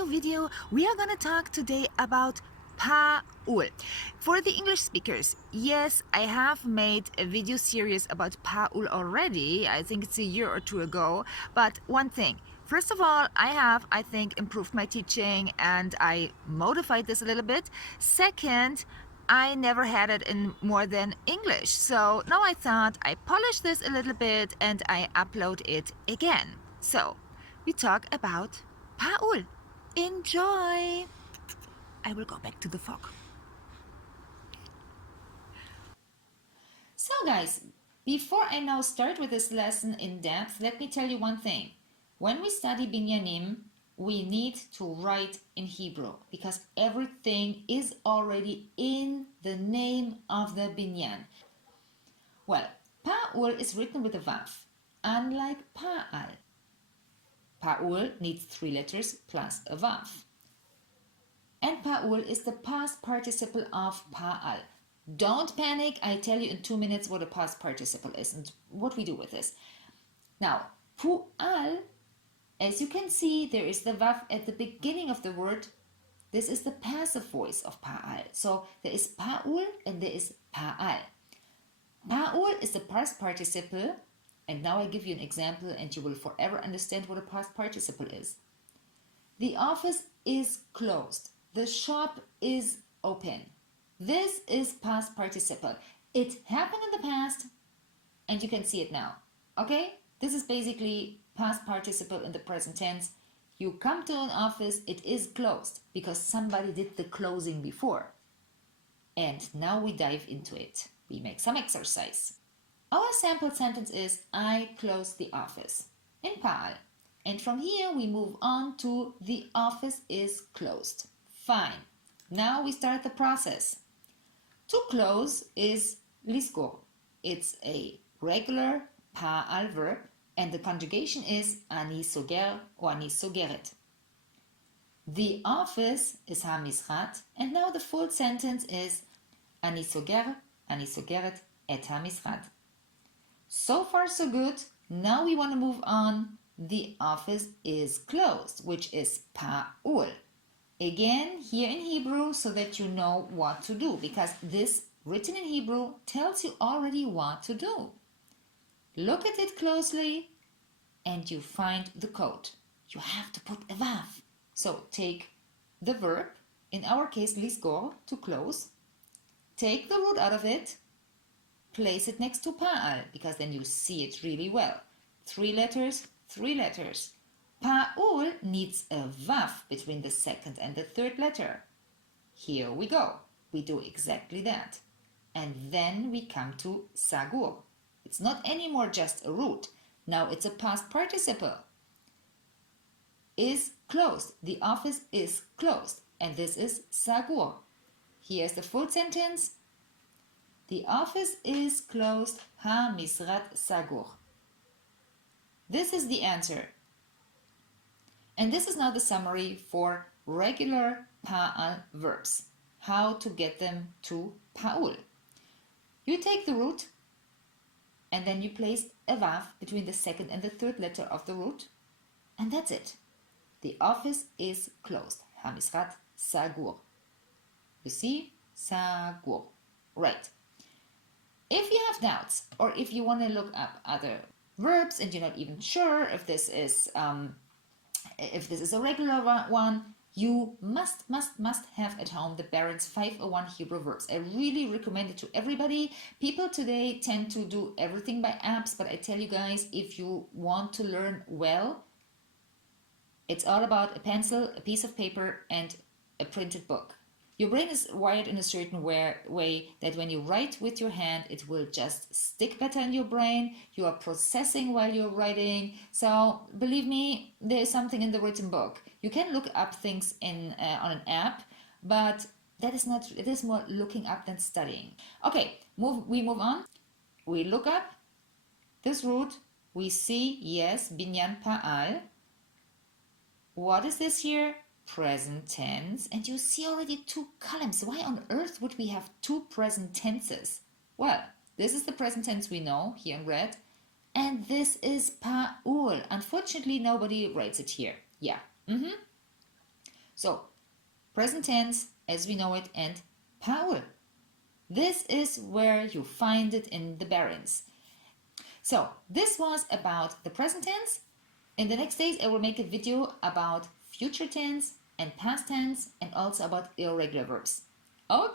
new video. We are gonna talk today about Paul. For the English speakers, yes, I have made a video series about Paul already. I think it's a year or two ago. But one thing, first of all, I think, improved my teaching and I modified this a little bit. Second, I never had it in more than English. So now I thought I polish this a little bit and I upload it again. So we talk about Paul. Enjoy! I will go back to the fog. So guys, before I now start with this lesson in depth, let me tell you one thing. When we study binyanim, we need to write in Hebrew because everything is already in the name of the binyan. Well, Paul is written with a vav, unlike Pa'al. Paul needs 3 letters plus a vav. And Paul is the past participle of Pa'al. Don't panic, I tell you in 2 minutes what a past participle is and what we do with this. Now, Pu'al, as you can see, there is the vav at the beginning of the word. This is the passive voice of Pa'al. So there is Paul and there is Pa'al. Paul is the past participle, and now I give you an example and you will forever understand what a past participle is. The office is closed. The shop is open. This is past participle. It happened in the past and you can see it now. Okay? This is basically past participle in the present tense. You come to an office, it is closed because somebody did the closing before. And now we dive into it. We make some exercise. Our sample sentence is I closed the office in Pa'al. And from here we move on to the office is closed. Fine. Now we start the process. To close is lisgo. It's a regular Pa'al verb and the conjugation is ani soger or ani sogeret. The office is hamisrat and now the full sentence is ani soger, ani sogeret et hamisrat. So far so good. Now we want to move on. The office is closed, which is Paul. Again, here in Hebrew so that you know what to do because this written in Hebrew tells you already what to do. Look at it closely and you find the code. You have to put a vav. So take the verb, in our case lisgor, to close. Take the root out of it. Place it next to Pa'al because then you'll see it really well. 3 letters, 3 letters. Paul needs a vav between the second and the third letter. Here we go. We do exactly that. And then we come to sagur. It's not anymore just a root. Now it's a past participle. Is closed. The office is closed. And this is sagur. Here's the full sentence. The office is closed. Ha-misrat sagur. This is the answer. And this is now the summary for regular Pa'al verbs. How to get them to Paul. You take the root and then you place a vav between the second and the third letter of the root. And that's it. The office is closed. Hamisrat sagur. You see? Sagur. Right. If you have doubts or if you want to look up other verbs and you're not even sure if this is a regular one, you must have at home the Barron's 501 Hebrew verbs. I really recommend it to everybody. People today tend to do everything by apps, but I tell you guys, if you want to learn well, it's all about a pencil, a piece of paper, and a printed book. Your brain is wired in a certain way that when you write with your hand, it will just stick better in your brain. You are processing while you're writing. So believe me, there is something in the written book. You can look up things on an app, but that is not. It is more looking up than studying. Okay, we move on. We look up this root. We see, yes, binyan Pa'al. What is this here? Present tense, and you see already 2 columns. Why on earth would we have 2 present tenses? Well, this is the present tense we know here in red, and this is Paul. Unfortunately, nobody writes it here. Yeah. So, present tense as we know it and power. This is where you find it in the barons. So, this was about the present tense. In the next days, I will make a video about future tense and past tense and also about irregular verbs. Okay.